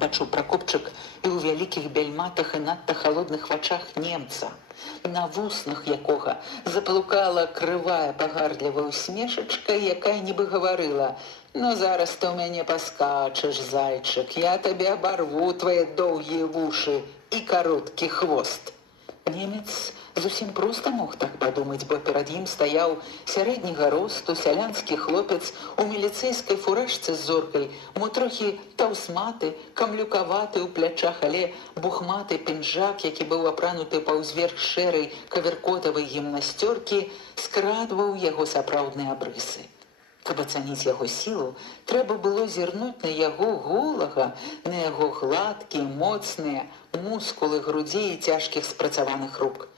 Пачуў Пракопчык і ў вялікіх бяльматах і надта халодных вачах немца, на вуснах якога заплукала крывая пагардлівая усмешачка, якая нібы гаварыла: «Ну зараз ты ў мяне паскачаш, зайчык, я табе абарву твае доўгія вушы і кароткі хвост». Немец зусім проста мог так падумаць, бо перад ім стаяў сярэдняга росту сялянскі хлопец у міліцэйскай фуражцы з зоркай, мо трохі таўсматы, камлюкаваты ў плячах, але бухматы пінжак, які быў апрануты паўзверх шэрай каверкотавай гімнасцёркі, скрадваў яго сапраўдныя абрысы. Каб ацаніць яго сілу, трэба было зірнуць на яго голага, на яго гладкія, моцныя мускулы грудзей і цяжкіх спрацаваных рук.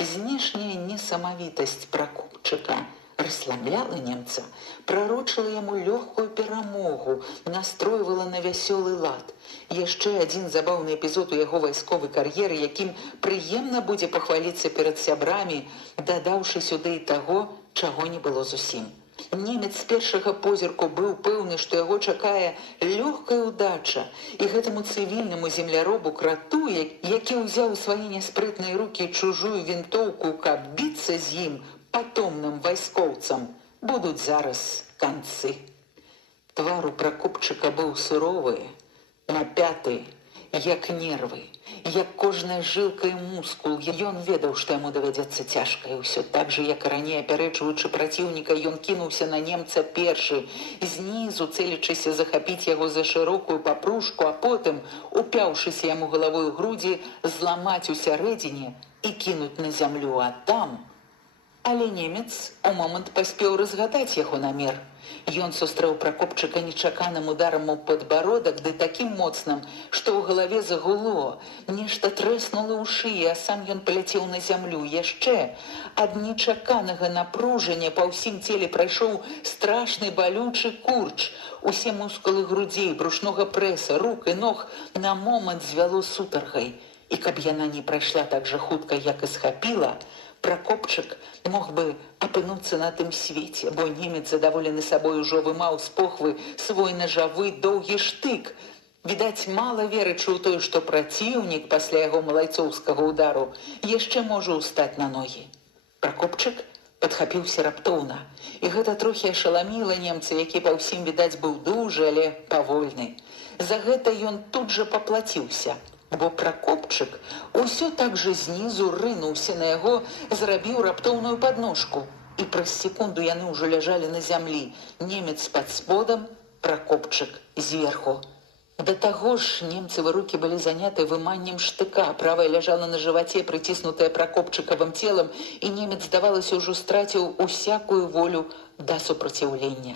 Знешняя несамавітасць Пракопчыка расслабляла немца, прарочыла яму лёгкую перамогу, настройвала на вясёлы лад. Яшчэ адзін забаўны эпізод у яго вайсковай кар'еры, якім прыемна будзе пахваліцца перад сябрамі, дадаўшы сюды і таго, чаго не было зусім. Немец з першага позірку быў пэўны, што яго чакае лёгкая ўдача, і гэтаму цывільнаму земляробу крату, які ўзяў у свае няспрытныя рукі чужую вінтоўку, каб біцца з ім, патомным вайскоўцам, будуць зараз канцы. Твар у Пракопчыка быў суровы, напяты, як нервы, як кожная жылка і мускул. Ён ведаў, што яму давядзецца цяжка, і ўсё так жа, як і раней, апярэджваючы праціўніка, ён кінуўся на немца першы, знізу цэлячыся захапіць яго за шырокую папружку, а потым, упяўшыся яму галавой у грудзі, зламаць у сярэдзіне і кінуць на зямлю, а там... Але немец у момант паспеў разгадаць яго намер. Ён сустрэў Пракопчыка нечаканым ударам у падбародак, ды такім моцным, што ў галаве загуло, нешта трэснула ў шыі, а сам ён паляцеў на зямлю. Яшчэ ад нечаканага напружання па ўсім целе прайшоў страшны балючы курч. Усе мускулы грудзей, брушнога прэса, рук і ног на момант звяло сутаргай. І каб яна не прайшла так жа хутка, як і схапіла, Пракопчык мог бы апынуцца на тым свеце, бо немец, задаволены сабой, ужо вымаў з похвы свой нажавы доўгі штык. Відаць, мала верачы ў тое, што праціўнік пасля яго малайцоўскага ўдару яшчэ можа ўстаць на ногі. Пракопчык падхапіўся раптоўна, і гэта трохі ашаламіла немца, які па ўсім, відаць, быў дужы, але павольны. За гэта ён тут жа паплаціўся, бо Пракопчык усё так жа знізу рынуўся на яго, зрабіў раптоўную падножку. І праз секунду яны ўжо ляжалі на зямлі. Немец пад сподам, Пракопчык зверху. Да таго ж немцавы рукі былі заняты выманнем штыка, правая ляжала на жываце, прыціснутая Пракопчыкавым целам, і немец, здавалася, ўжо страціў усякую волю да супраціўлення.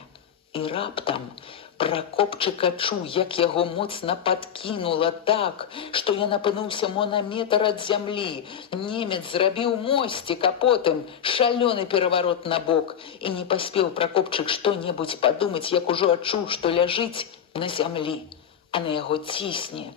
І раптам Пракопчык адчуў, як яго моцна падкінула так, што ён апынуўся мо на метр ад зямлі. Немец зрабіў мосцік, а потым шалёны пераварот на бок. І не паспеў Пракопчык што-небудзь падумаць, як ужо адчуў, што ляжыць на зямлі, а на яго цісне